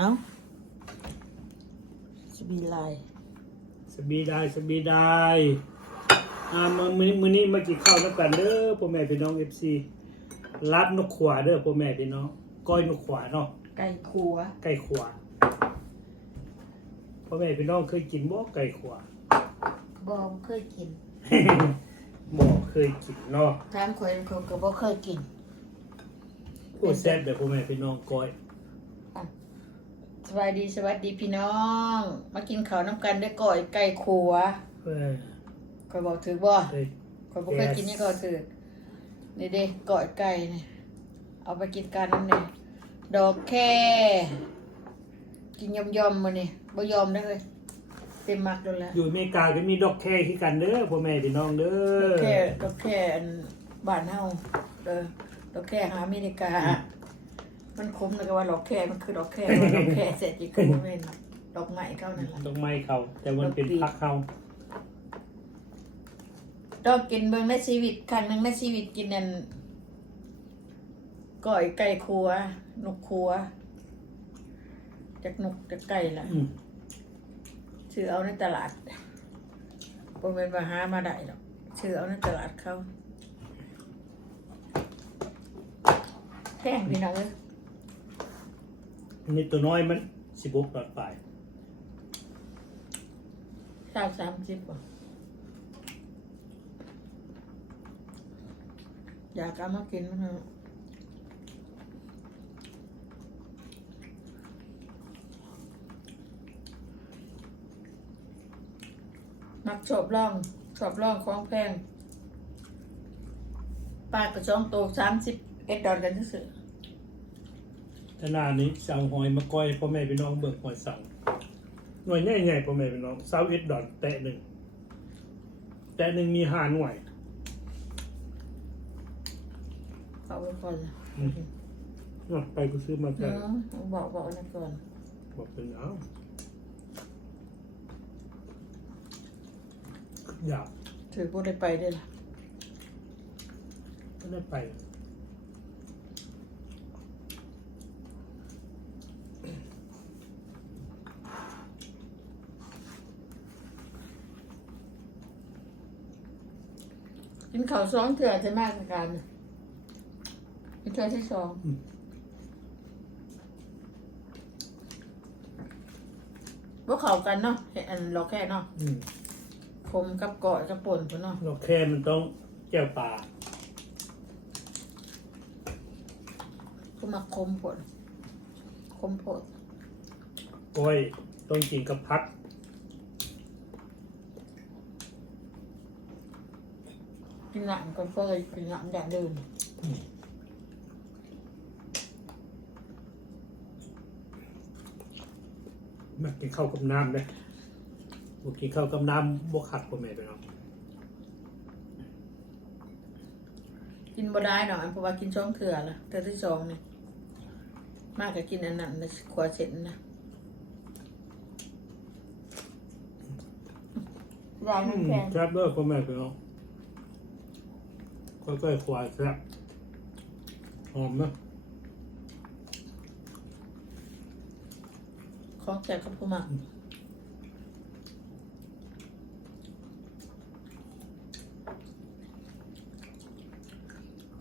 เอ้าสบีไลน์สบีได้สบีได้อ่ามือมือมือนี้มากินข้าวน้ำกันเด้อพ่อแม่พี่น้องเอฟซีรับนกขวาเด้อพ่อแม่พี่น้องก้อยนกขวาเนาะไก่ครัว ไก่ขวาพ่อแม่พี่น้องเคยกินบ่ไก่ขวา บอมเคยกินบ่เคยกินเนาะทางคนเขาก็บ่เคยกิน โอ้แซ่บเด้อพ่อแม่พี่น้องก้อย สวัสดีสวัสดีพี่น้อง มากินข้าวน้ำกันด้วยก่อยไก่ครัวเออคอยบอกถือบ่เฮ้ยคอยบ่เคยกินนี่ก็ถือนี่เด้ก่อยไก่นี่เอาไปกินกันนั่นนี่ดอกแค่กินยอมๆมานี่บ่ยอมได้เลยเต็มมักแล้วแหละอยู่อเมริกาก็มีดอกแค่คือกันเด้อพ่อแม่พี่น้องเด้ดออกแค่ดอกแค่อันบ้านเฮาเด้อดอกแค่หาอเมริกา มันคมนะก็ว่าดอกแค่มันคือดอกแค่ว่าดอกแค่เสร็จอีกก็บ่แม่นดอกไม้เท่านั้นล่ะดอกไม้เขาแต่มันเป็นพักเขาต้องกินเบิ่งในชีวิตครั้งหนึงในชีวิตกินนั่นก้อยไก่ครัว นกครัว จากนกจากไก่ล่ะอืมซื้อเอาในตลาดบ่แม่นว่าหามาได้หรอกซื้อเอาในตลาดเขาแพงพี่น้องเอ้ย มีตัวน้อยมันสิบหกตอดปลายสามสามสิบกว่าอยากเอามากินมันเถอะมักชอบร่องชอบร่องของแพงปลากระชองโตสามสิบเอ็ดดอลกันที่สุ ดขนาดนี้สั่งหอยมาก้อยพ่อแม่พี่น้องเบิกหอยสั่งหน่วยใหญ่ๆพ่อแม่พี่น้องเซาเอ็ดดอนแตะหนึ่งแตะหนึ่งมีห้าหน่วยเอาไว้ก่อนละอืมอะไปกูซื้อมาเอแค่อบอกบอกนะก่อนบอกเป็นเอ้าอยากถือบ่ได้ไปได้ล่ะก็ได้ไป กินข้าวสองเถื่อจะมากกว่ากันกินเถื่อที่สองอืมว่าเข้ากันเนาะเห็นอันเราแค่เนาะอืมคมกับเกาะกับป่นพุ่นเนาะเราแค่มันต้องแก้วปลาก็มาคมป่นคมโผดก้อยต้องกินกับพัก นหนังก่อนก็เลยกินหนังอย่างเดิมมากินข้าวกับน้ำเลยบกินข้าวกับน้ำบวขัดพ่อแม่พี่น้องกินบ่ได้เนาะเพราะว่ากินช่องเถื่อละเถื่อที่สองเนี่ยมากกับกินอันนั้นนะขวาเสร็จนะร้านมันแพงแซ่บเด้อพ่อแม่พี่น้อง ก้อยๆควายแซ่บหอมนะของแจกกับผู้มา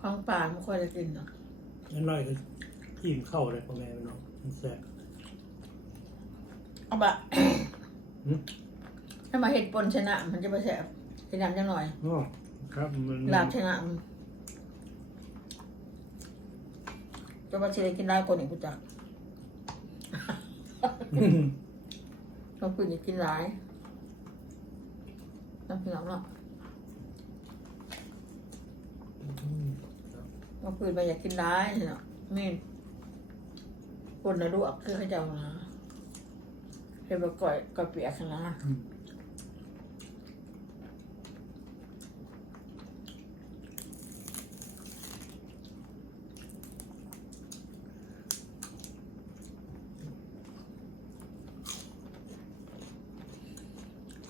ของป่าไม่ค่อยจะกินเนาะนิดหน่อยก็กินข้าวเลยพ่อแม่พี่น้องมันแซ่บเอาบะหืมถ้ามาเห็ดปนชนะ มันจะไปแสบเห็ดดำจังหน่อย อ๋อ ครับมันลาบชนะมันจะมาเชยกินได้คนอีกกูจักอืมเราคุยจะกินหลายน้ำเพียงเนาะเราคุยไปอยากกินหลายเนาะมีนคนนะดูอักคือเขาเจ้านะเห็นว่าก่อยก่อยเปียกนะ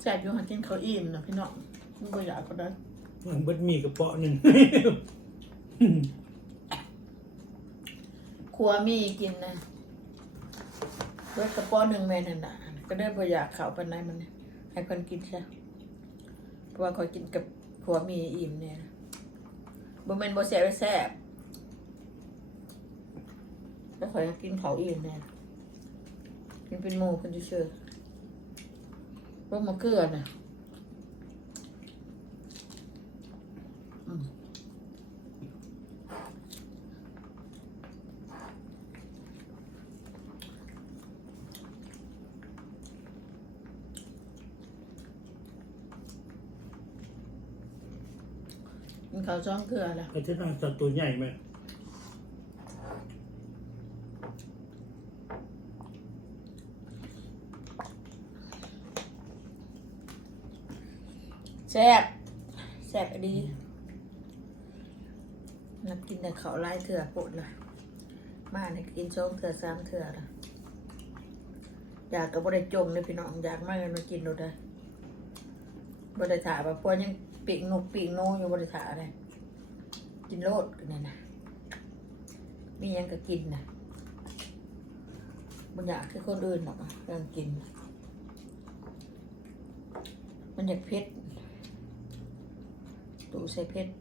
อืมแสบอยู่หันกินเขาวอิ่มนะพี่น้องมันก็อยากก็ได้มันเบิดมีกระเปาะหนึ่ง ครัวมีกินนะรถกระป๋อหนึ่งแม่นั่นน่ะก็ได้บ่อยากเข้าปานใดมันให้เพิ่นกินซะเพราะว่าคอยกินกับผัวเมีอิ่มเนี่ยบ่แม่นบ่แซ่บแซ่บแล้วคอยกินเขาวอิ่มเนี่ยกินเป็นหมู่เพิ่นเชื่อๆ บ่มาเกลือน่ะมกินข้าวจ้องเกลือละไอ้ที่นั่งสัตว์ตัวใหญ่ไหม แซ่บแซ่บดีนักกินแต่เขาไล่เถื่อปวดเลยมาเนี่ยกินช่องเถื่อสามเถื่อละอยากกับบริจงเลยพี่น้องอยากมากเลยมากินดูได้บริถาแบบพวกยังปีกนกปีกโนอยู่บริถาเลยกินโลดกันเนี่ยนะมียังก็กินนะมันอยากคือคนอื่นหรอกอะเรื่องกิน มันอยากเผ็ด ตูใส่เพชร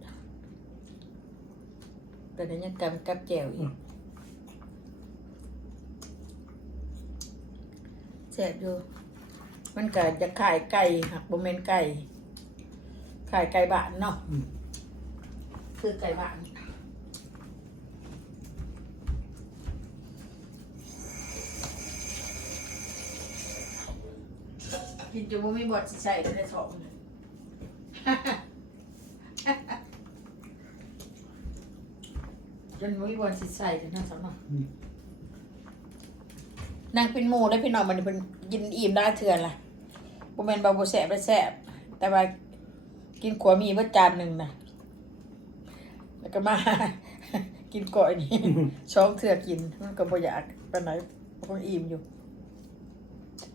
แต่นั้นยังกำกับแจวอีกแซ่บอยู่ มันก็จะขายไก่หักบะเมนไก่ ขายไก่บ้านเนาะอืมคือไก่บ้านกินจนบ่มีบอดสิใส่ในท้องเลย จนวิวันสิใส่กันนะสำหรับอืมนางเป็นหมูได้พี่น้องมันเป็นกินอิ่มได้เถื่อนล่ะบ่แม่นบาบ่แสบได้แสบแต่ว่ากินขวมีเบิดจานหนึ่งนะแล้วก็มา กินก่อยนี่ช้องเถื่อกินมันก็บ่อยากปานไหนมันอิ่มอยู่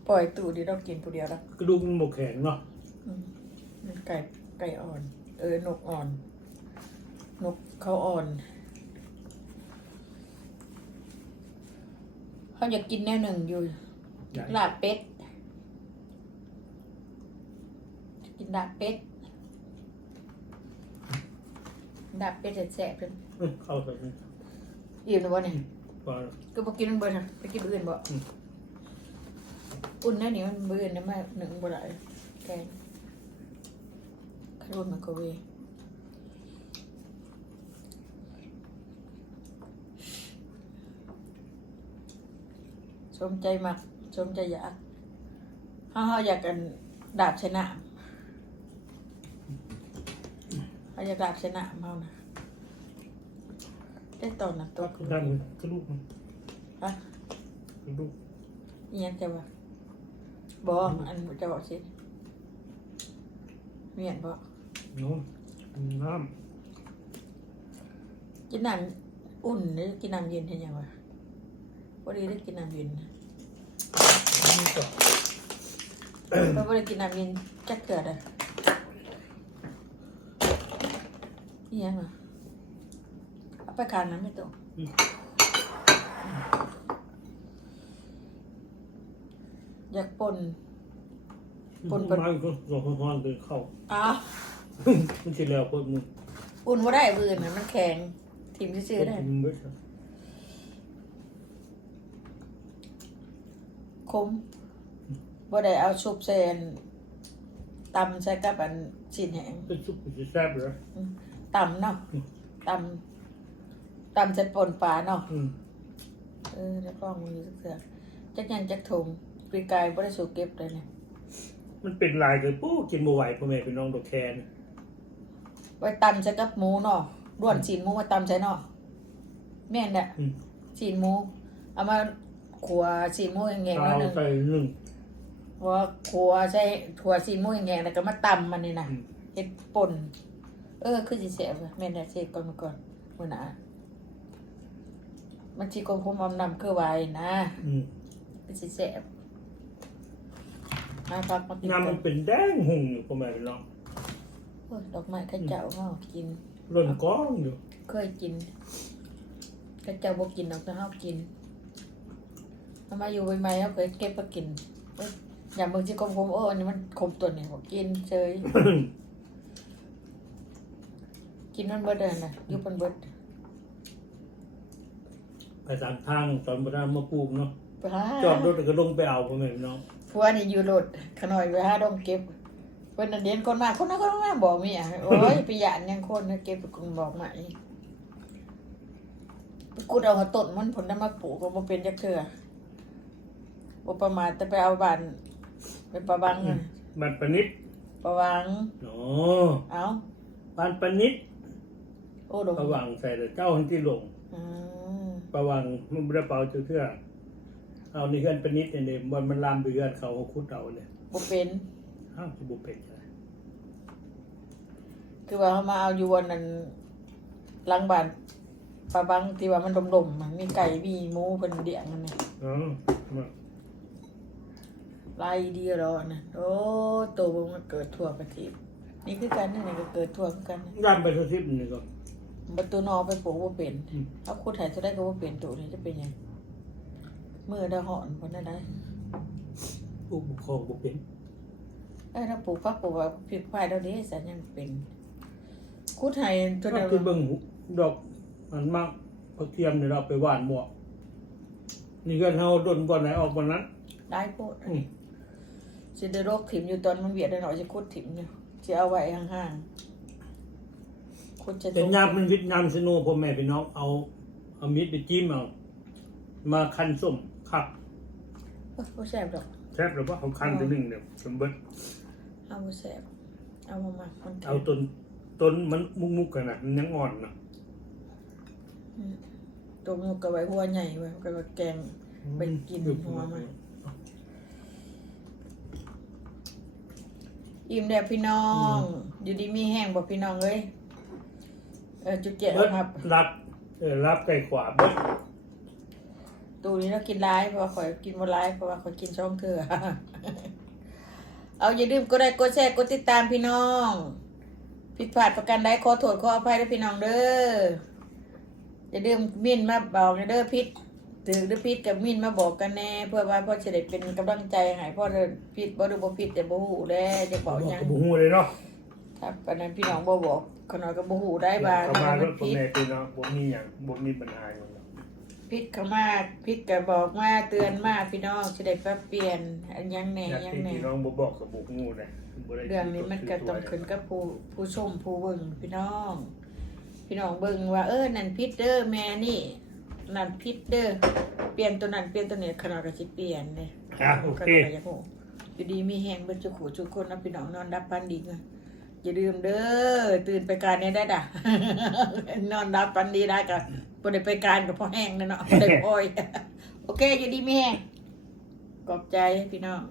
ปล่อยตู่ดีเรากินผู้เดียวแล้วกระดูกมันหมกแข็งเนาะมันไก่ไก่อ่อน เออนกอ่อน นกเขาอ่อน เขาอยากกินแนวหนึ่งอยู่ใหญ่ลาบเป็ด กินลาบเป็ดลาบเป็ดแสบๆเลยเอ้ยเข้าไปนี่อิ่มนะวะเนี่ยพอก็บอกกินมันเบิร์นะไปกินอื่นบ่อืมอุ่นนะนี่มันเบิร์นนะมาหนึ่งบ่ได้แกงคารุนมันก็เว มใจมักสมใจอยากเฮาเฮาอยากกันดาบชนะเฮาอยากดาบชนะเฮานะได้ตอนน่ะตัวคือด้านกระดูกมันฮะกระดูกอิหยังจะว่าบอกอันจะบอกสิเมียนบอกเนาะน้กินน้ำอุ่นหรือกินน้ำเย็นเห็นยังวะพอดีได้กินน้ำเย็นนะำ นี่ก็เพราะว่าได้กินน้ำเย็นจักเกิดอะอิหยังอะเอาไปคานนั้นไม่ตรงอยากปนปนมันก็สองคนๆเลยเข้าอ้าวมันสิแล้วพวกมึงอุ่นว่าได้บืนนะมันแข็งทิมซื้อๆได้ มึงไม่ใช่ คมบ่ได้เอาชุบเซนตำใส่กับอันชิ้นแห้งเป็นซุปจะแซ่บเหรอตำเนาะตำตำใส่ปนปลาเนาะอืมเออแล้วก็มือเสือจักยันจักถุงปีกายบ่ได้สูเก็บเลยเนี่ยมันเป็นลายเลยปู้กินบ่ไหวพ่อแม่เป็นน้องดอกแคนไว้ตำใส่กับหมูเนาะด้วนชิ้นหมูมาตำใส่เนาะแม่นแหละอืมชิ้นหมูเอามา ขัวชิ้นหมูแห้งๆหนิเอาดนึงใส่หนึ่งว่าขัวใส่ถั่วชิ้นหมูแห้งๆแล้วก็มาตำมันนี่นะอืมเฮ็ดป่นเออ คือสิแสบแม่นได้เช็คก่อนมาก่อนมื้อหน้ามันสิกลมผมอมนำคือไว้นะอืมคือสิแสบมาพักมากินน้ำกัมันนเป็นแดงหุ่งอยู่พ่อแม่เป็นน้องโอ้ยดอกไม้ข้าเจ้าเฮากินหล่นก้องอยู่เคยกินข้าเจ้าบ่กินดอกแต่เฮากิน เฮเอามาอยู่ใหม่ๆเอาเคยเก็บมากินเอ้ยอย่ามึงจะคมๆโอ้อันนี้มันคมตัวนี่บอกกินเฉย กินมันเบิดเดินนะอยุบมันเบิดไปสามทางตอนบรมาปลูกเนาะไปหาจอดรถแล้วก็ลงไปเอาพ่อแม่พี่น้องผัวนี่อยู่รถขน่อยไปหาดองเก็บเพิ่นนั่นเด่นคนมาคนนั้นคนมาบอกมีอะโอ้ยไปหยานยังคนนะเก็บไปคุณบอกมาอีกไปกูเอาหัวต้นมันผลได้มาปลูกก็บ่เป็นจักเทื่อ บ่ประมาทแต่ไปเอาบ้านไปประวังน่ะบ้านปานิดประวังเนาะเอาบ้านปานิดโอ้ดมประวังใส่แต่เจ้าคนที่ลง อืมประวังมันบ่ได้เป่าเชื่อเอานี่เฮือนปานิดเนี่ยมันมันลามไปเฮือนเขาเขาคุดเอาเนี่ยบ่เป็นอ้าวจะบุเป็ดใช่คือว่าเขามาเอาอยู่วันนั้นหลังบ้านประวังที่ว่ามันดมๆมันมีไก่มีหมูเพิ่นเลี้ยงนั่นน่ะอ๋อมา ไล่เดียวรอนะโอ้โตวมันเกิดทั่วประเทศนี่คือกันนี่นก็เกิดทั่วคือกันนะย่านไปสักทิศนี่ก็ ประตูนอไปปลูกว่าเป็นอืมเอาคูดไถจะได้ก็ว่าเป็นตัวนี้จะเป็นยังมือดาหอนคนนั้นได้ผู้ปกครองบุเป็นเอ้ยถ้าปลูกฟักปลูกว่าผิดพลาดแล้วนี้สัญญาณเป็นคูดไถตัวก็เดียวคือเบิ่งหูดอกมันมากพักเทียมเนี่ยเราไปหว่านหมวกนี่ก็เฮาดนบ่อนไหนออกบ่อนนั้นได้โพดอืม สิเดโรคถิ่มอยู่ตอนมันเวียดหน่อยจะคูดถิ่มอยู่จะเอาไว้ห่างๆคูดจะเป็นยามมันวิทยามสโนพ่อแม่พี่น้องเอาเอามีดไปจิ้มเอามาคั้นส้มคักเออบ่แซ่บดอกแซ่บหรือว่าเขาคั้นตัวหนึงเนี่ยสมเบิดเอาบ่แซ่บเอามาหมักมันเอาต้นต้นมันมุกๆกันน่ะมันยังอ่อนนะตัวมันก็ไว้หัวใหญ่ไว้ก็ว่าแกง ไปกินหัวมัน อิ่มแล้วพี่น้อง อยู่ดีมีแห้งบอกพี่น้องเอ้ยเออจุดเจ็ดเบิดครับ รับเออรับไก่ขวาเบิดตูนี้เรากินร้ายเพราะว่าข่อยกินบ่ร้ายเพราะว่าข่อยกินช่องเถื่อ เอาอย่าลืมกดไลค์กดแชร์กดติดตามพี่น้อง ผิดพลาดประกันใดขอโทษขออภัยด้วยพี่น้องเด้ออย่าลืมมินมาบอกนะเด้อพิษ ถือหรือพิษกับมินมาบอกกันแน่เพื่อว่าพ่อจะได้เป็นกำลังใจให้พ่อเดินพิษบ่ดูบ่พิษแต่บ่ฮู้แล้จะบอกบอกหยังกับบุหูเลยเนาะถ้าปานนั้นพี่น้องบ่บอกขน้อยก็บ่ฮู้ได้ว่าเข้ามามัแล้วนพ่อพิษแม่พี่น้องบ่มีหยังบ่มีปัญหาอยู่แล้วพิษเข้ามาพิษก็บอกมาเตือนมาพี่น้องสิได้ปรับเปลี่ยนอันหยังแหน่ญาหยังติแหน่ พี่น้องบ่บอกกับบุหูเลยบ่ได้เรื่องนี้มันก็ต้องขึ้นกับผู้ผู้ชมผู้เบิ่งพี่น้อง พี่น้องเบิ่งว่าเออนั่นพิษเด้อแม่นี่ นั่นพิษเด้อเปลี่ยนตัวนั้นเปลี่ยนตัวนี้ขนาดก็สิเปลี่ยนเด้อะโอเค ก็อยากรู้อยู่ดีมีแฮงเบิ่จุขู่จุกคนนะพี่น้องนอนรับพันดีนะอย่าลืมเด้อตื่นไปการเนี่ยได้ด่ะ นอนรับพันดีได้ก็บ่ได้ไปการกับพ่อแห้งนั่นเนาะบ่ได้ปล่อย โอเคอยู่ดีมีแฮงขอบใจพี่น้อง